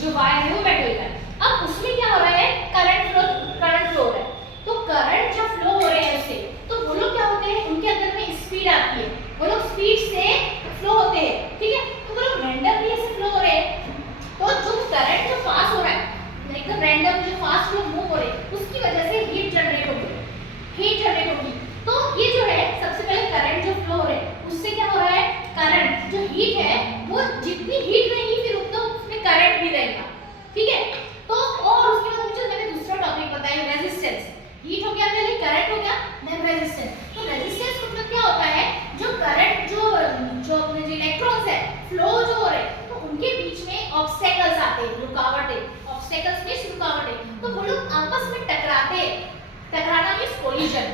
जो वायर है वो मेटल का है। अब उसमें क्या हो रहा है, करंट फ्लो हो रहा है। तो करंट जब फ्लो हो रहे हैं उससे, तो वो लोग क्या होते हैं, उनके अंदर में स्पीड आती है, वो लोग स्पीड से फ्लो होते हैं, ठीक है। तो वो लोग रैंडमली ऐसे फ्लो हो रहे हैं, तो जो करंट जो पास हो रहा है एकदम रैंडम, जो फास्ट फ्लो मूव हो रहे हैं, उसकी वजह से हीट जनरेट होगी, हीट जनरेट होगी। तो ये जो है सबसे पहले करंट जो फ्लो हो रहा है उससे क्या हो रहा है, करंट जो हीट है वो जितनी हीट रहेगी फिर उतना उसमें करंट भी रहेगा, ठीक है। तो और उसके बाद मुझे मैंने दूसरा टॉपिक बताया रेजिस्टेंस। हीट हो गया पहले, करंट हो गया, देन रेजिस्टेंस। तो रेजिस्टेंस मतलब क्या होता है, जो करंट जो अपने जो इलेक्ट्रॉन्स है फ्लो जो हो रहे हैं, तो उनके बीच में ऑब्स्टेकल्स आते हैं, रुकावटें। ऑब्स्टेकल्स मींस रुकावटें। तो वो लोग आपस में टकराते हैं, टकराना मींस कोलिजन,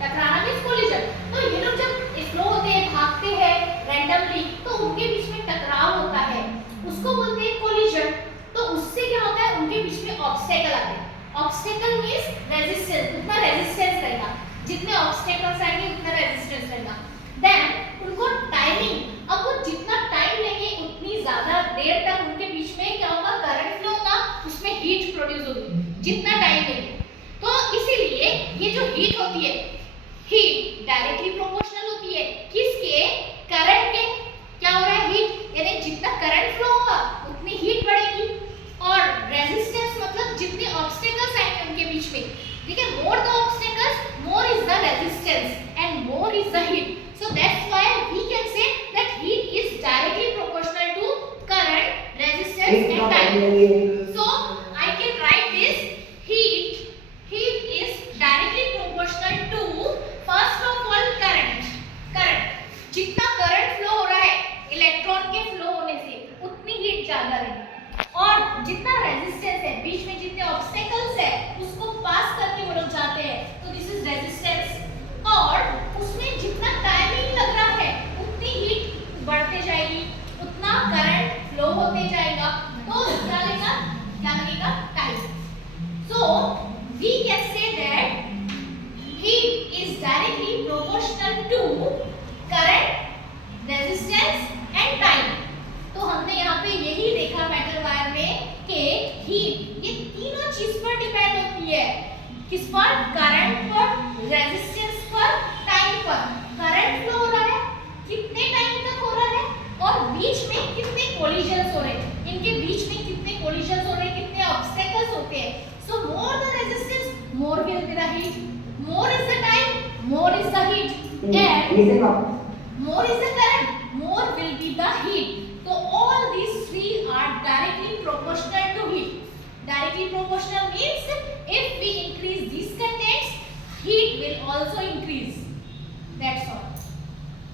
टकराना मींस कोलिजन। तो ये लोग जब फ्लो होते हैं, भागते हैं रैंडमली, तो उनके बीच में टकराव होता है, उसको बोलते हैं कोलिजन। तो उससे क्या होता है, उनके बीच में ऑब्स्टेकल आते हैं। ऑब्स्टेकल मींस रेजिस्टेंस, उतना रेजिस्टेंस रहेगा, जितने ऑब्स्टेकल्स आएंगे उतना रेजिस्टेंस रहेगा। देन उनको टाइमिंग, अब वो जितना टाइम लेंगे उतनी ज्यादा देर तक उनके बीच में क्या होगा, करंट फ्लो होगा, उसमें हीट प्रोड्यूस होगी, जितना टाइम लेंगे। तो इसीलिए ये जो हीट होती है, हीट डायरेक्टली प्रोपोर्शनल होती है किसके, करंट के। क्या हो रहा है, हीट, यानी जितना करंट फ्लो होगा उतनी हीट बढ़ेगी। और रेजिस्टेंस मतलब जितने ऑब्स्टेकल्स आएंगे उनके बीच में, ठीक है। More the obstacles more is the resistance and more is the heat. So that's why we can say that heat is directly proportional to current, resistance and time. So I can write this, heat is directly proportional to first of all current। जितना current flow हो रहा है electron के flow होने से उतनी heat ज्यादा रहेगी। और जितना रेजिस्टेंस है, बीच में जितने ऑब्स्टेकल्स है उसको पास करके वो लोग जाते हैं, तो दिस इज रेजिस्टेंस। और उसमें जितना टाइमिंग लग रहा है उतनी हीट बढ़ते जाएगी, उतना करंट फ्लो होते जाएगा, तो क्या लगेगा time. So we can say that heat is directly proportional to current, resistance and time। तो हमने यहाँ पे यही देखा मेटल वायर में कि हीट ये तीनों चीज पर डिपेंड होती है, किस पर, करंट पर, रेजिस्टेंस पर, टाइम पर। करंट फ्लो हो रहा है कितने टाइम तक हो रहा है, और बीच में कितने कोलिजन्स हो रहे हैं, इनके बीच में कितने कोलिजन्स हो रहे हैं, कितने ऑब्स्टेकल्स होते हैं। So more the resistance, more will be the heat. More is the time, more is the heat. And more is the current, more will be the heat. So all these three are directly proportional to heat. Directly proportional means if we increase these contents, heat will also increase. That's all.